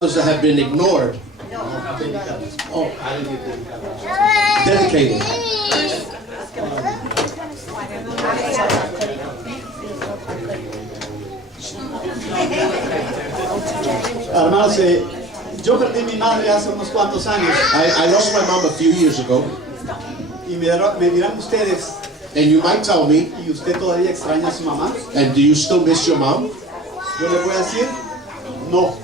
that have been ignored. Oh, dedicated. Hermanos, yo perdí mi madre hace unos cuantos años. I lost my mom a few years ago. Y me dirán ustedes, And you might tell me, ¿y usted todavía extraña a su mamá? and do you still miss your mom? Yo le voy a decir, no.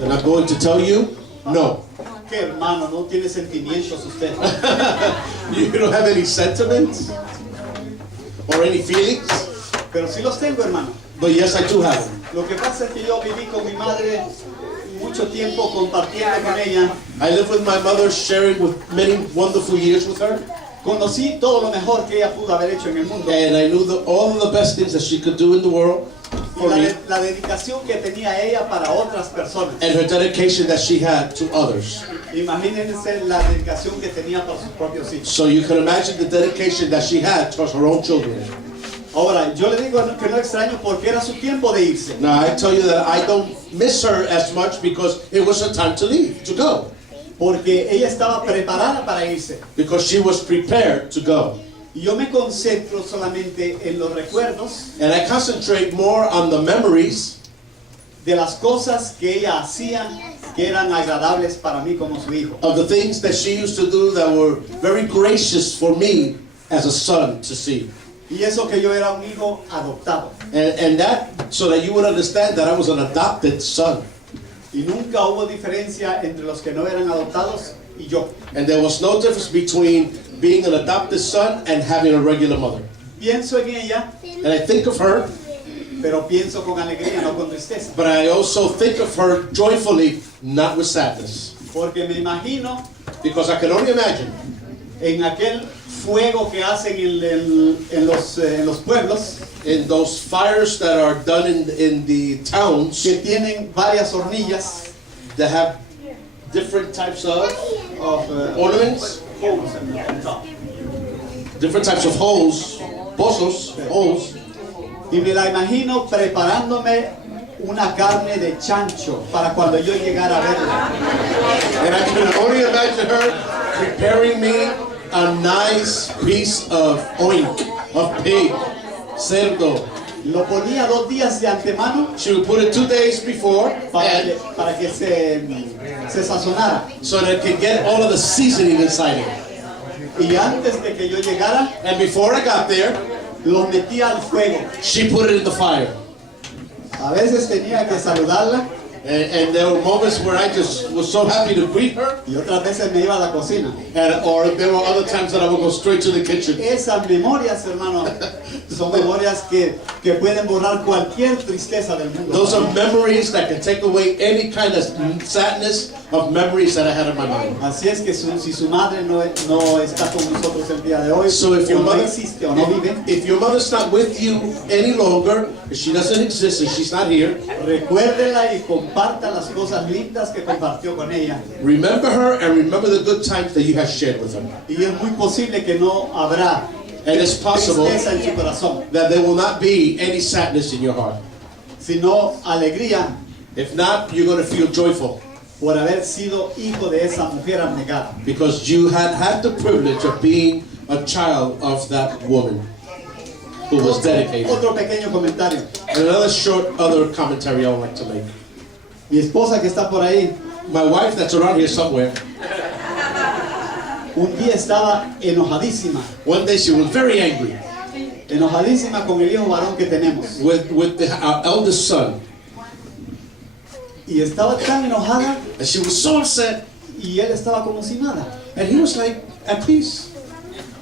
And I'm going to tell you, no. ¿Qué hermano? No tiene sentimientos usted. You don't have any sentiments or any feelings? Pero sí los tengo, hermano. But yes, I do have them. Lo que pasa es que yo viví con mi madre mucho tiempo compartiendo con ella. I lived with my mother, sharing with many wonderful years with her. Conocí todo lo mejor que ella pudo haber hecho en el mundo. And I knew all of the best things that she could do in the world for me. La dedicación que tenía ella para otras personas. And her dedication that she had to others. Imagínense la dedicación que tenía para sus propios hijos. So you can imagine the dedication that she had towards her own children. Ahora, yo le digo que no extraño porque era su tiempo de irse. Now I tell you that I don't miss her as much because it was her time to leave, to go. Porque ella estaba preparada para irse. Because she was prepared to go. Y yo me concentro solamente en los recuerdos And I concentrate more on the memories de las cosas que ella hacía que eran agradables para mí como su hijo. of the things that she used to do that were very gracious for me as a son to see. Y eso que yo era un hijo adoptado. And that, so that you would understand that I was an adopted son. Y nunca hubo diferencia entre los que no eran adoptados y yo. And there was no difference between being an adopted son and having a regular mother. Pienso en ella, And I think of her, pero pienso con alegría, no con tristeza. but I also think of her joyfully, not with sadness. Porque me imagino Because I can only imagine en aquel fuego que hacen en los pueblos, in those fires that are done in the towns que tienen varias hornillas that have different types of ornaments, holes on top. different types of holes, pozos, holes. Y me la imagino preparándome una carne de chancho para cuando yo llegara a verla. And I can only imagine her preparing me a nice piece of oink, of pig, cerdo. Lo ponía 2 días de antemano She would put it 2 days before para que se sazonara. so that it could get all of the seasoning inside it. Y antes de que yo llegara, And before I got there, lo metía al fuego. she put it in the fire. A veces tenía que saludarla And there were moments where I just was so happy to greet her, y otras veces me iba a la cocina. or there were other times that I would go straight to the kitchen. Esas memorias, hermano, son memorias que pueden borrar cualquier tristeza del mundo. Those are memories that can take away any kind of sadness of memories that I had in my mind. Así es que si su madre no está con nosotros el día de hoy, So if your o no mother, existe o no vive, if your mother's not with you any longer, if she doesn't exist and she's not here, recuérdela y comparta las cosas lindas que compartió con ella. remember her and remember the good times that you have shared with her. Y es muy posible que no habrá And it's possible tristeza en su corazón, that there will not be any sadness in your heart. sino alegría If not, you're going to feel joyful por haber sido hijo de esa mujer abnegada. because you had the privilege of being a child of that woman who was dedicated. Otro pequeño comentario. And another short other commentary I would like to make. Mi esposa que está por ahí, My wife that's around here somewhere, un día estaba enojadísima, one day she was very angry enojadísima con el hijo varón que tenemos. with our eldest son. Y estaba tan enojada And she was so upset. y él estaba como si nada. And he was like, at peace.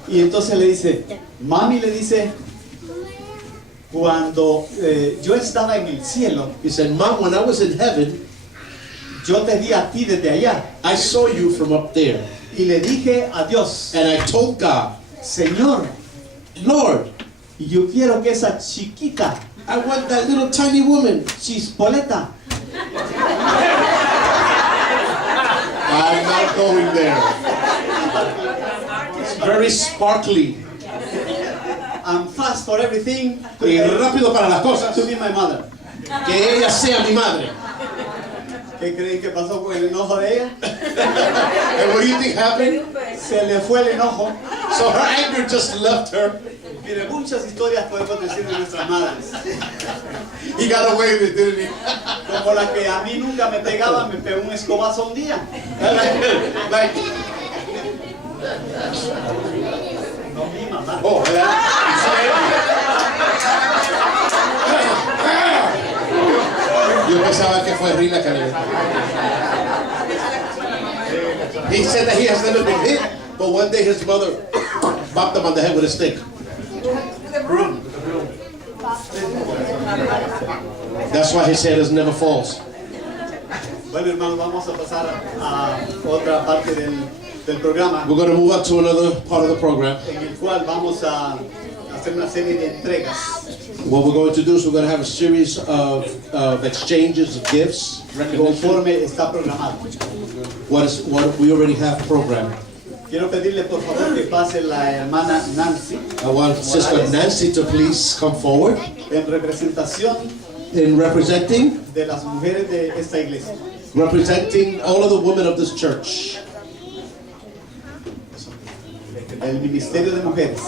Y entonces le dice, mami, le dice, cuando yo estaba en el cielo, He said, Mom, when I was in heaven, yo te di a ti desde allá. I saw you from up there. Y le dije a Dios, And I told God, Señor, Lord, yo quiero que esa chiquita, I want that little tiny woman. chispoleta, I'm not going there. It's very sparkly. I'm fast for everything, Y rápido para las cosas. to be my mother. Que ella sea mi madre. ¿Qué creen que pasó con el enojo de ella? And what do you think happened? Se le fue el enojo. So her anger just left her. Mire, muchas historias podemos decir de nuestras madres. He got away with it, didn't he? Como la que a mí nunca me pegaba, me pegó un escobazo un día. Like, No, mi mamá. oh, yo pensaba que fue Rina que le. He said that he has never been hit, but one day his mother bopped him on the head with a stick. That's why his head never falls. Bueno, hermanos, vamos a pasar a otra parte del programa, We're going to move up to another part of the program. en el cual vamos a hacer una serie de entregas. What we're going to do is we're going to have a series of exchanges of gifts, recognition. Conforme está programado. What we already have programmed. Quiero pedirle por favor que pase la hermana Nancy I want Sister Nancy to please come forward en representación in representing de las mujeres de esta iglesia. all of the women of this church El Ministerio de Mujeres.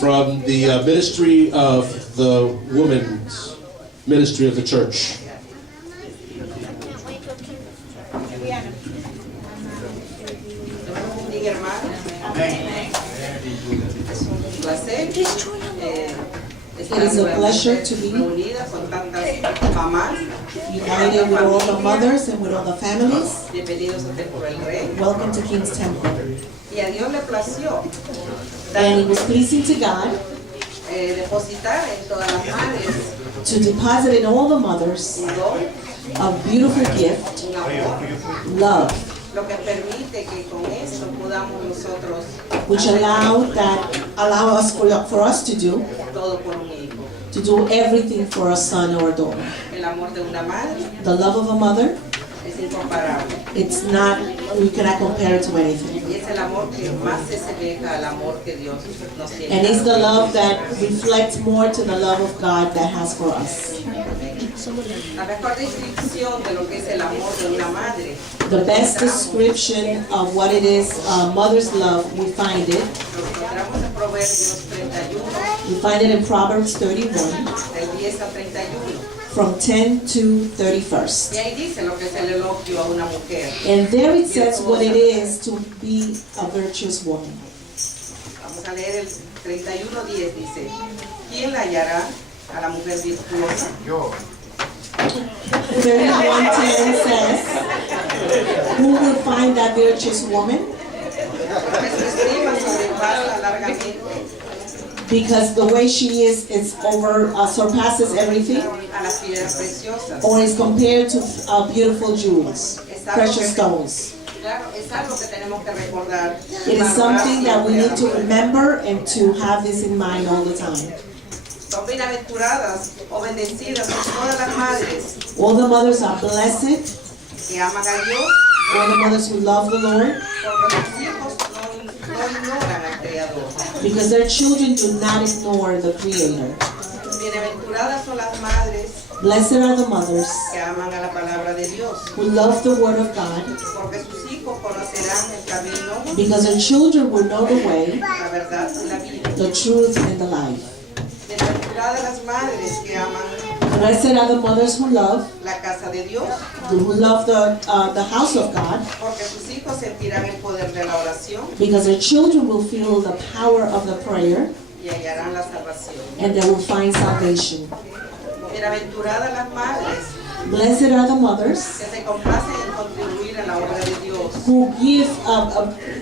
from the ministry of the women's ministry of the church. It is a pleasure to be united with all the mothers and with all the families. Welcome to King's Temple. And it was pleasing to God to deposit in all the mothers a beautiful gift, love, which allow us for us to do everything for a son or a daughter. The love of a mother, it's not, we cannot compare it to anything. And it's the love that reflects more to the love of God that has for us. The best description of what it is a mother's love, we find it in Proverbs 31, from 10 to 31st. And there it says what it is to be a virtuous woman. Vamos a leer el 31:10, dice: ¿Quién la hallará a la mujer virtuosa? 31:10 says, who will find that virtuous woman? Porque su estima sobrepasa largamente Because the way she is surpasses everything, a las piedras preciosas. or is compared to beautiful jewels, precious stones. Claro, es algo que tenemos que recordar. It is something that we need to remember and to have this in mind all the time. Son bienaventuradas o bendecidas son todas las madres All the mothers are blessed, que aman a Dios, all the mothers who love the Lord, porque los hijos no ignoran al Creador. because their children do not ignore the Creator. Bienaventuradas son las madres Blessed are the mothers que aman a la palabra de Dios, who love the Word of God, porque sus hijos conocerán el camino, because their children will know the way, la verdad y la vida. the truth, and the life. Bienaventuradas las madres que aman Blessed are the mothers who love la casa de Dios, the house of God, porque sus hijos sentirán el poder de la oración because their children will feel the power of the prayer, y hallarán la salvación. and they will find salvation. Bienaventuradas las madres Blessed are the mothers que se complacen en contribuir a la obra de Dios, who give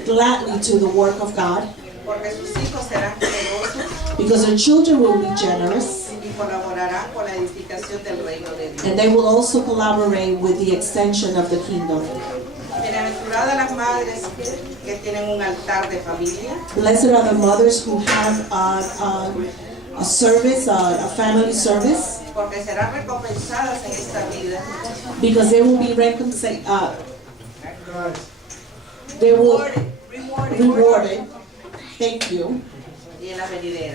gladly to the work of God, porque sus hijos serán generosos because their children will be generous, y colaborarán con la edificación del reino de Dios. and they will also collaborate with the extension of the kingdom. Bienaventuradas las madres que tienen un altar de familia, Blessed are the mothers who have a service, a family service, porque serán recompensadas en esta vida because they will be rewarded. Thank you. y en la venidera.